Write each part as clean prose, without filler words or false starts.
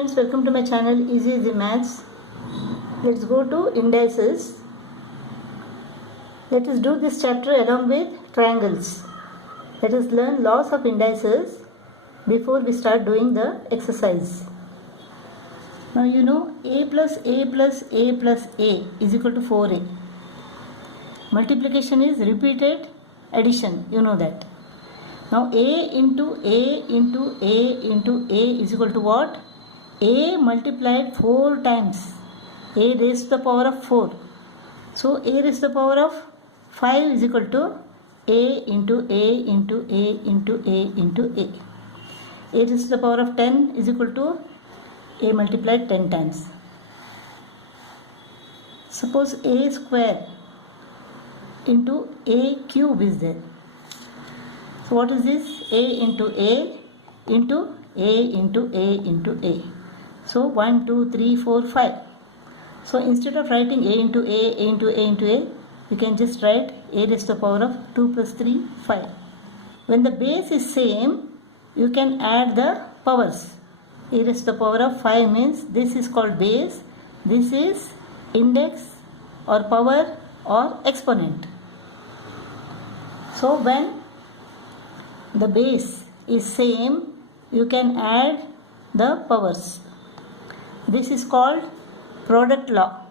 Friends, welcome to my channel Easy Maths. Let's go to indices. Let us do this chapter along with triangles. Let us learn laws of indices before we start doing the exercise. Now you know a plus a plus a plus a is equal to 4a. Multiplication is repeated addition, you know that. Now a into a into a into a is equal to what? A multiplied 4 times. A raised to the power of 4. So a raised to the power of 5 is equal to a into a into a into a into a. A raised to the power of 10 is equal to a multiplied 10 times. Suppose a square into a cube is there. So what is this? A into a into a into a into a. So 1, 2, 3, 4, 5. So instead of writing a into a into a into a, you can just write a raised to the power of 2 plus 3, 5. When the base is same, you can add the powers. A raised to the power of 5 means this is called base, this is index or power or exponent. So when the base is same, you can add the powers. This is called product law.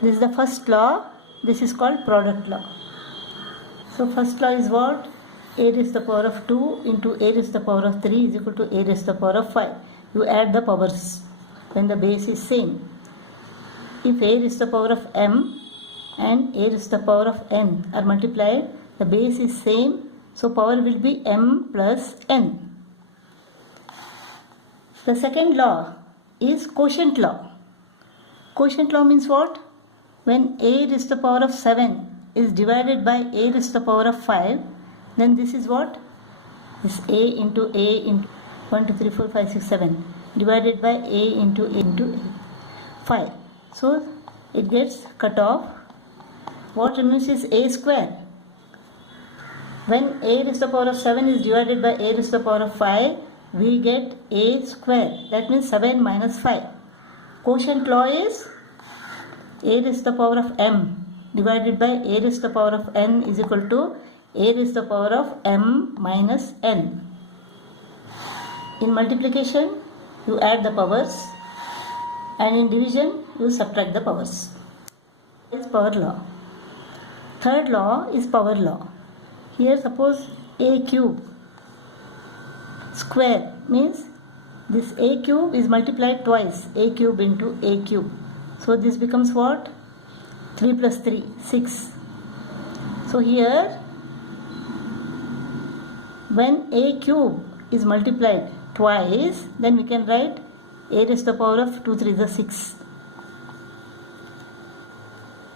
This is the first law. This is called product law. So first law is what? A raised to the power of 2 into a raised to the power of 3 is equal to a raised to the power of 5. You add the powers when the base is same. If a raised to the power of m and a raised to the power of n are multiplied, the base is same, so power will be m plus n. The second law is quotient law. Quotient law means what? When a raised to the power of 7 is divided by a raised to the power of 5, then this is what? This a into 1, 2, 3, 4, 5, 6, 7 divided by a into 5. So it gets cut off. What remains is a square. When a raised to the power of 7 is divided by a raised to the power of 5, we get a square. That means 7 minus 5. Quotient law is a raised to the power of m divided by a raised to the power of n is equal to a raised to the power of m minus n. In multiplication, you add the powers, and in division, you subtract the powers. This is power law. Third law is power law. Here suppose a cube square means this a cube is multiplied twice, a cube into a cube. So this becomes what? 3 plus 3, 6. So here when a cube is multiplied twice, then we can write a raised to the power of 2 3 is 6.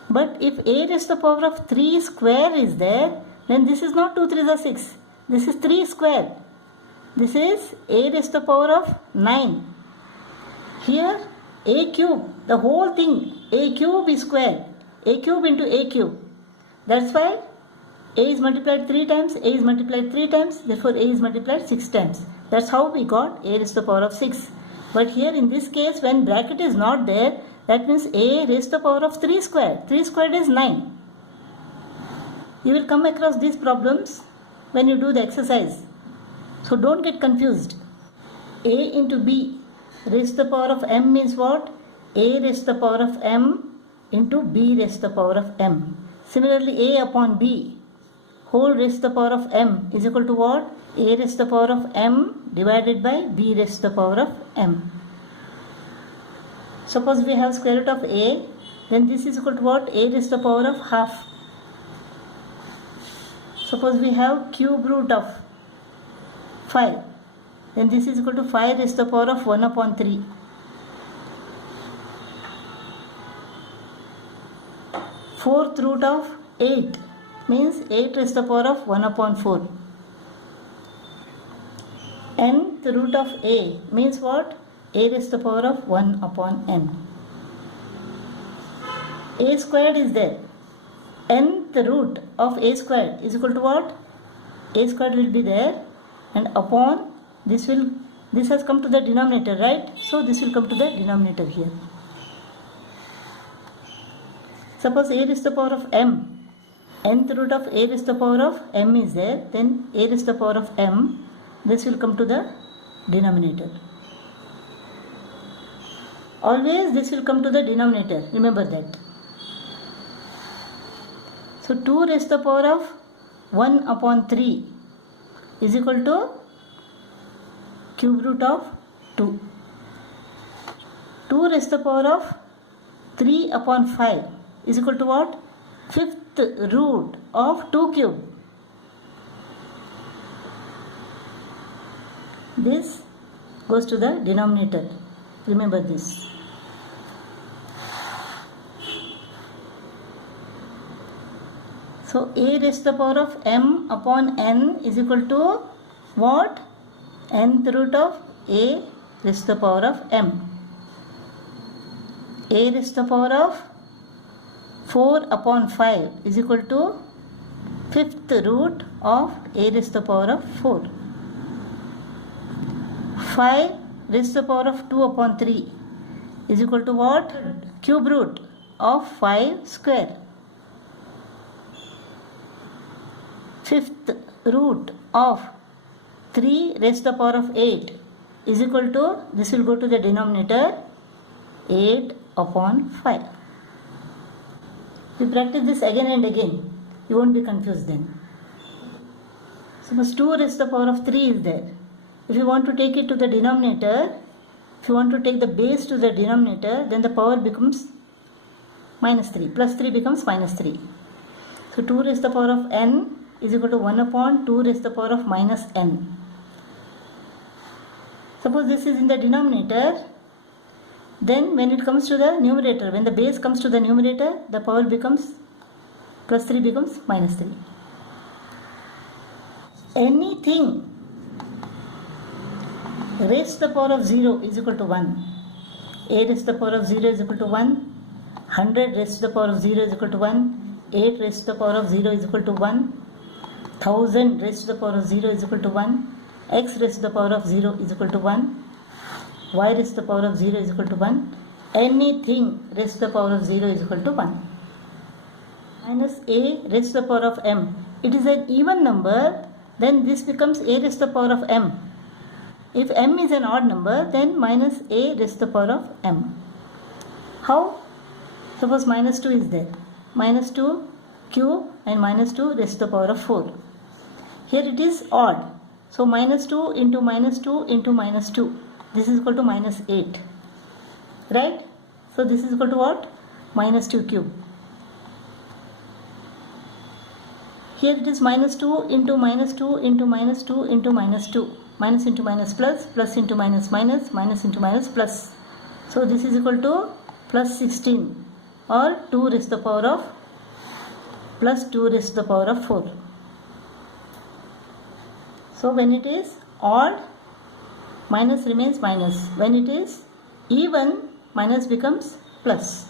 But if a raised to the power of 3 square is there, then this is not 2 3 is 6. This is 3 square. This is a raised to the power of 9. Here a cube, the whole thing, a cube is square. A cube into a cube. That's why a is multiplied 3 times, a is multiplied 3 times, therefore a is multiplied 6 times. That's how we got a raised to the power of 6. But here in this case, when bracket is not there, that means a raised to the power of 3 square. 3 squared is 9. You will come across these problems when you do the exercise. So don't get confused. A into b raised to the power of m means what? A raised to the power of m into b raised to the power of m. Similarly, a upon b whole raised to the power of m is equal to what? A raised to the power of m divided by b raised to the power of m. Suppose we have square root of a, then this is equal to what? A raised to the power of half. Suppose we have cube root of 5, then this is equal to 5 raised to the power of 1 upon 3. Fourth root of 8 means 8 raised to the power of 1 upon 4. Nth root of a means what? A raised to the power of 1 upon n. A squared is there. Nth root of a squared is equal to what? A squared will be there, and upon this will this has come to the denominator, right? So this will come to the denominator here. Suppose a raised to the power of m, nth root of a raised to the power of m is there, then a raised to the power of m, this will come to the denominator. Always this will come to the denominator, remember that. So 2 raised to the power of 1 upon 3 is equal to cube root of 2. 2 raised to the power of 3 upon 5 is equal to what? 5th root of 2 cube. This goes to the denominator. Remember this. So a raised to the power of m upon n is equal to what? Nth root of a raised to the power of m. A raised to the power of 4 upon 5 is equal to 5th root of a raised to the power of 4. 5 raised to the power of 2 upon 3 is equal to what? Cube root of 5 square. 5th root of 3 raised to the power of 8 is equal to, this will go to the denominator, 8 upon 5. You practice this again and again, you won't be confused then. Suppose 2 raised to the power of 3 is there. If you want to take it to the denominator, if you want to take the base to the denominator, then the power becomes minus 3. Plus 3 becomes minus 3. So 2 raised to the power of n is equal to 1 upon 2 raised to the power of minus n. Suppose this is in the denominator, then when it comes to the numerator, when the base comes to the numerator, the power becomes plus 3 becomes minus 3. Anything raised to the power of 0 is equal to 1. A raised to the power of 0 is equal to 1. 100 raised to the power of 0 is equal to 1. 8 raised to the power of 0 is equal to 1. 1000 raised to the power of 0 is equal to 1. X raised to the power of 0 is equal to 1. Y raised to the power of 0 is equal to 1. Anything raised to the power of 0 is equal to 1. Minus a raised to the power of m. It is an even number, then this becomes a raised to the power of m. If m is an odd number, then minus a raised to the power of m. How? Suppose minus 2 is there. Minus 2 cube and minus 2 raised to the power of 4. Here it is odd. So minus 2 into minus 2 into minus 2. This is equal to minus 8. Right? So this is equal to what? Minus 2 cube. Here it is minus 2 into minus 2 into minus 2 into minus 2. Minus into minus plus, plus into minus minus, minus into minus plus. So this is equal to plus 16 or 2 raised to the power of plus 2 raised to the power of 4. So when it is odd, minus remains minus. When it is even, minus becomes plus.